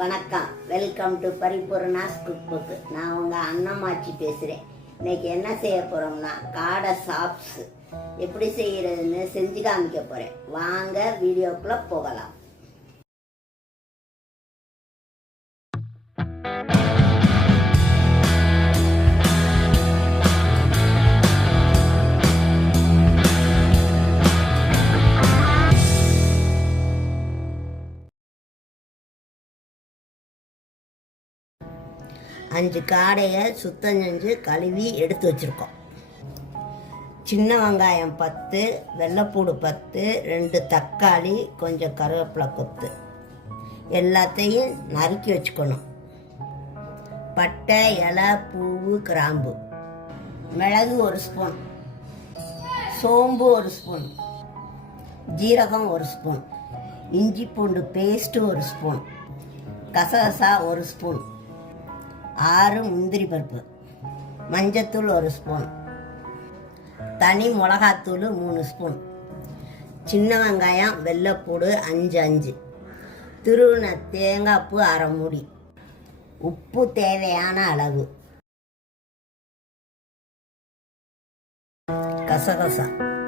வணக்கம். Welcome to Paripoorna's cook book நான் உங்கள் அண்ணம்மாச்சி பேசுகிறேன் இன்னைக்கு என்ன செய்ய போகிறோம்னா காடை சாப்ஸ். எப்படி செய்கிறதுன்னு செஞ்சு காமிக்க போகிறேன் வாங்க வீடியோக்குள்ளே போகலாம். அஞ்சு காடையை சுத்தம் செஞ்சு கழுவி எடுத்து வச்சுருக்கோம். சின்ன வெங்காயம் பத்து வெள்ளைப்பூடு பத்து ரெண்டு தக்காளி கொஞ்சம் கருவேப்பிலை கொத்து. எல்லாத்தையும் நறுக்கி வச்சுக்கணும். பட்டை இலை பூவு கிராம்பு. மிளகு ஒரு ஸ்பூன். சோம்பு ஒரு ஸ்பூன். ஜீரகம் ஒரு ஸ்பூன். இஞ்சி பூண்டு பேஸ்ட்டு ஒரு ஸ்பூன். கசகசா ஒரு ஸ்பூன். ஆறு முந்திரி பருப்பு மஞ்சத்தூள் ஒரு ஸ்பூன் தனி மிளகாத்தூள் மூணு ஸ்பூன் சின்ன வெங்காயம் வெள்ளைப்பூடு அஞ்சு அஞ்சு திருவின தேங்காய் பூ அரை மூடி உப்பு தேவையான அளவு. கசகசா.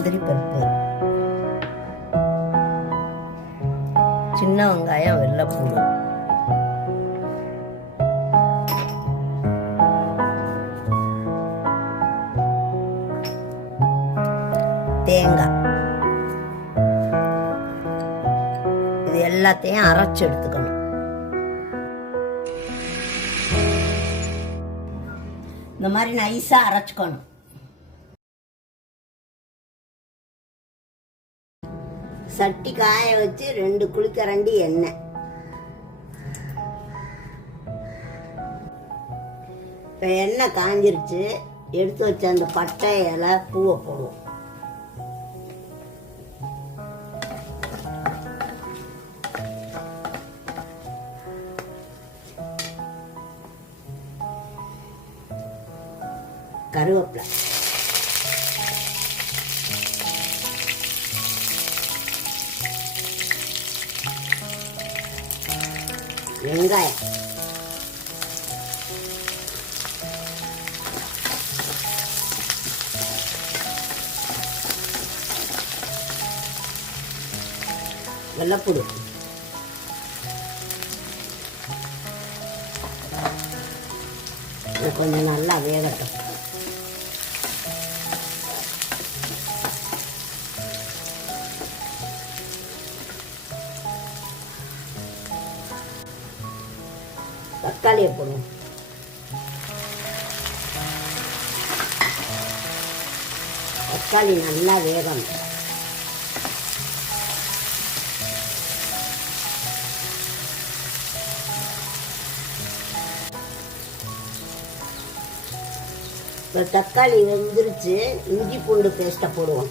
முந்திரி பருப்பு. சின்ன வெங்காயம் வெள்ளைப்பூடு தேங்காய். இது எல்லாத்தையும் அரைச்சு எடுத்துக்கணும். இந்த மாதிரி நைஸாக அரைச்சிக்கணும். சட்டி காய வச்சு ரெண்டு குளிக்கரண்டி எண்ணெய். இப்போ எண்ணெய் காஞ்சிருச்சு. எடுத்து வச்ச அந்த பட்டை இலை பூவை போடுவோம். கருவேப்பிலை. வெங்காயம். வெள்ளைப்பூடு. இது கொஞ்சம் நல்லா வேகட்டும். தக்காளியை போடுவோம் தக்காளி நல்லா வேகணும் இப்போ தக்காளி வெந்துருச்சு இஞ்சி பூண்டு பேஸ்ட்டை போடுவோம்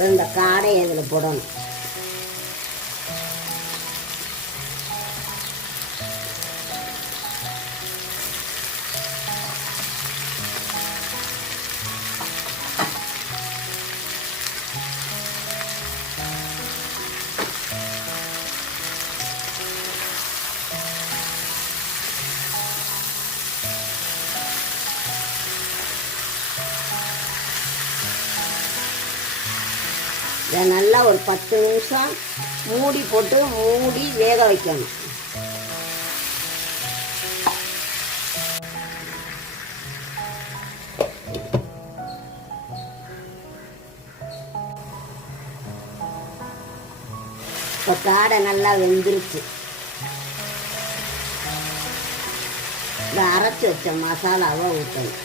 ரெண்டு காடை இதில் போடணும். இதை நல்லா ஒரு பத்து நிமிஷம் மூடி போட்டு மூடி வேக வைக்கணும். இப்போ காடை நல்லா வெந்துருச்சு. இந்த அரைச்சி வச்ச மசாலாவை ஊற்றணும்.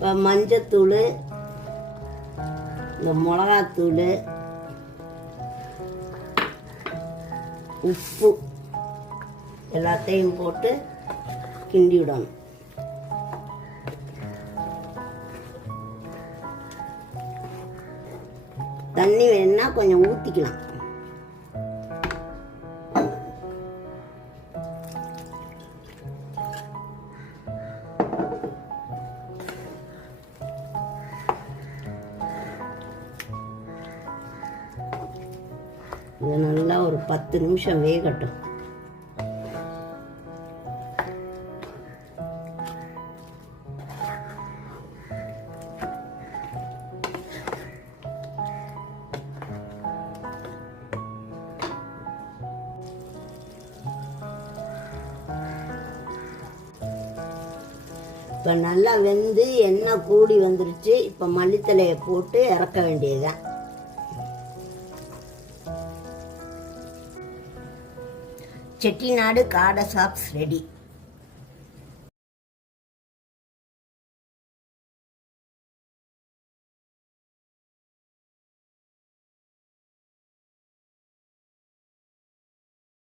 இப்போ மஞ்சத்தூள் இந்த மிளகாத்தூள் உப்பு எல்லாத்தையும் போட்டு கிண்டி விடணும் தண்ணி வேணுன்னா கொஞ்சம் ஊற்றிக்கலாம் இது நல்லா ஒரு பத்து நிமிஷம் வேகட்டும். இப்போ நல்லா வெந்து எண்ணெய் கூடி வந்துருச்சு. இப்போ மல்லித்தலையை போட்டு இறக்க வேண்டியதுதான். செட்டிநாடு காடை சாப்ஸ் ரெடி.